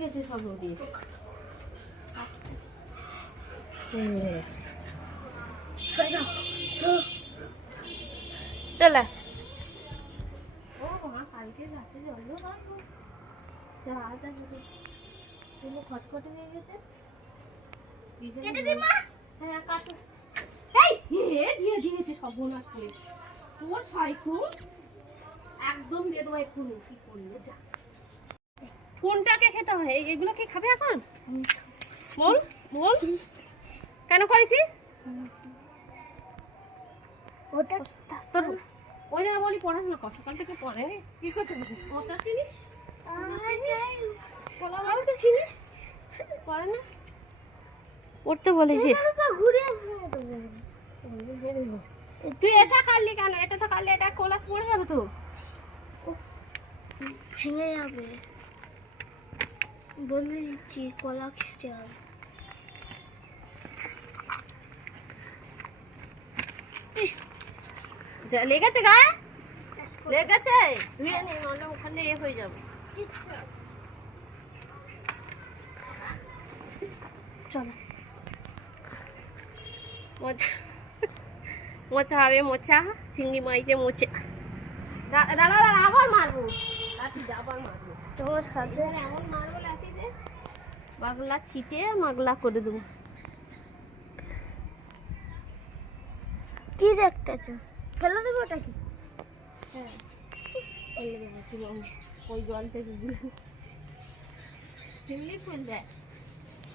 গেছে সব ওদিকে। চলে ও মা কালকে যাচ্ছে জলও রাখবো যা আজ খটখটে হয়ে গেছে। হ্যাঁ কাটো। এই দিয়ে দিয়েছে সর্বনাশ করে তোর সাইকুল একদম দিয়ে দেবো এক্ষুনি। কি করলো যা কোনটাকে খেতে হয়? এগুলো কি খাবে এখন? বল বল কেন করেছিস ওটা? তোর ওই জন্য বলি পড়াশোনা কর, সকাল থেকে পড়ে কি করতে ওটা চিনিস? চিনিস পড়ে না পড়তে বলেছি। তুই এটা কাটলি কেন? এটা তো কাটলে এটা কোলা পড়ে যাবে তো, ভেঙে যাবে বলে দিচ্ছি। কলা খেতে হবে। লেগেছে গায়ে? লেগেছে? ধুয়ে নে নাহলে ওখানে এ হয়ে যাবে। চলো মোচা মোচা হবে, মোচা চিংড়ি মাইতে মোচা। দাদা আবার মারবো লাঠি, আবার মারবো তোমার সাথে। আবার মারবো লাঠি দিয়ে বাগলা ছিটে মাগলা করে দেবো। কি দেখতেছো? ফেলে দেবো ওটা কি? হ্যাঁ ফেলে দেবো ওই জল থেকে ফেললেই ফেল দেয়,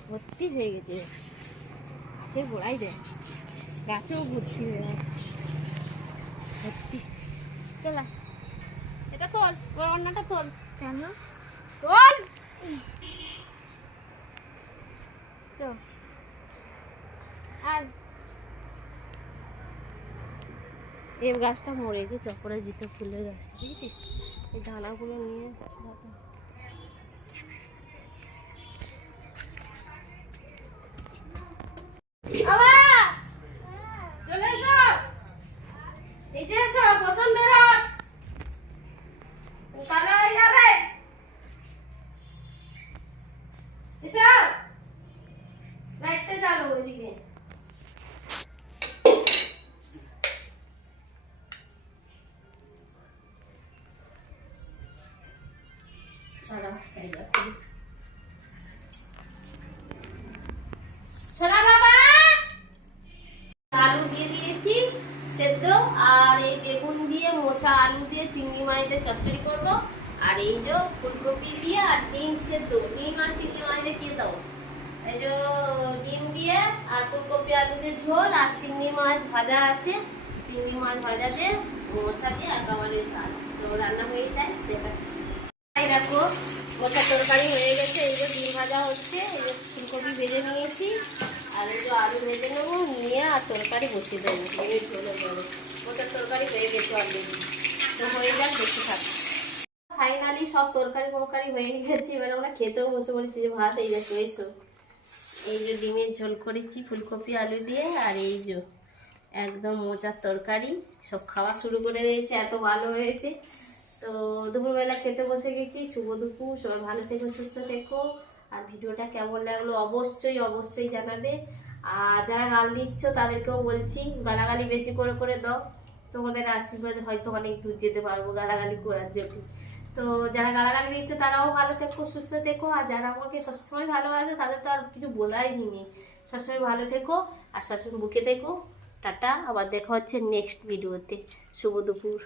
ভর্তি হয়ে গেছে গাছের গোড়াই দেয়, গাছেও ভর্তি হয়ে যায় ভর্তি। চলা এটা তোল, ওর অন্যটা তোল। কেন তোল চল। আর এই গাছটা মরে গেছে, অপরাজিত ফুলের গাছটা বুঝেছি, এই দানাগুলো নিয়ে চলে এসো, নিচে এসো, প্রথম বেরো কালো হয়ে যাবে। এসো লাইটটা জ্বালো ওইদিকে। সোনা বাবা আলু দিয়ে দিয়েছি সেদ্ধ, আর এই বেগুন দিয়ে মোচা আলু দিয়ে চিংড়ি মাছের চচ্চড়ি করব, আর এই যে ফুলকপি দিয়ে আর ডিম সেদ্ধ, ডিম আর চিংড়ি মাছ দিয়ে দাও। এই যে ডিম দিয়ে আর ফুলকপি আলু দিয়ে ঝোল, আর চিংড়ি মাছ ভাজা আছে, চিংড়ি মাছ ভাজা দিয়ে মোচা দিয়ে একেবারে ঝাল। তো রান্না হয়ে যায় দেখাচ্ছি। এই দেখো মোচার তরকারি হয়ে গেছে, এই যে ডিম ভাজা হচ্ছে, এই যে ফুলকপি ভেজে নিয়েছি, আর এই যে আলু ভেজে নেবো, নিয়ে আর তরকারি বসিয়ে দেবো। এই ঝোলে যাবে মোচার তরকারি হয়ে গেছে অলরেডি, তো হয়ে যাক দেখতে থাকি। ফাইনালি সব তরকারি ফরকারি হয়ে গেছে, এবার আমরা খেতেও বসে পড়েছি। যে ভাত এই দেখো এসো, এই যে ডিমের ঝোল করেছি ফুলকপি আলু দিয়ে, আর এই যে একদম মোচার তরকারি, সব খাওয়া শুরু করে দিয়েছে, এত ভালো হয়েছে। তো দুপুরবেলা খেতে বসে গেছি। শুভ দুপুর, সবাই ভালো থেকো সুস্থ থেকো, আর ভিডিওটা কেমন লাগলো অবশ্যই অবশ্যই জানাবে। আর যারা গাল দিচ্ছ তাদেরকেও বলছি গালাগালি বেশি করে করে দাও, তোমাদের আশীর্বাদে হয়তো অনেক দূর যেতে পারবো গালাগালি করার জন্য। তো যারা গালাগালি দিচ্ছ তারাও ভালো থেকো সুস্থ থেকো, আর যারা আমাকে সবসময় ভালোবাসে তাদের তো আর কিছু বলাই নেই, সবসময় ভালো থেকো আর সবসময় বুকে থেকো। টাটা, আবার দেখা হচ্ছে নেক্সট ভিডিওতে। শুভ দুপুর।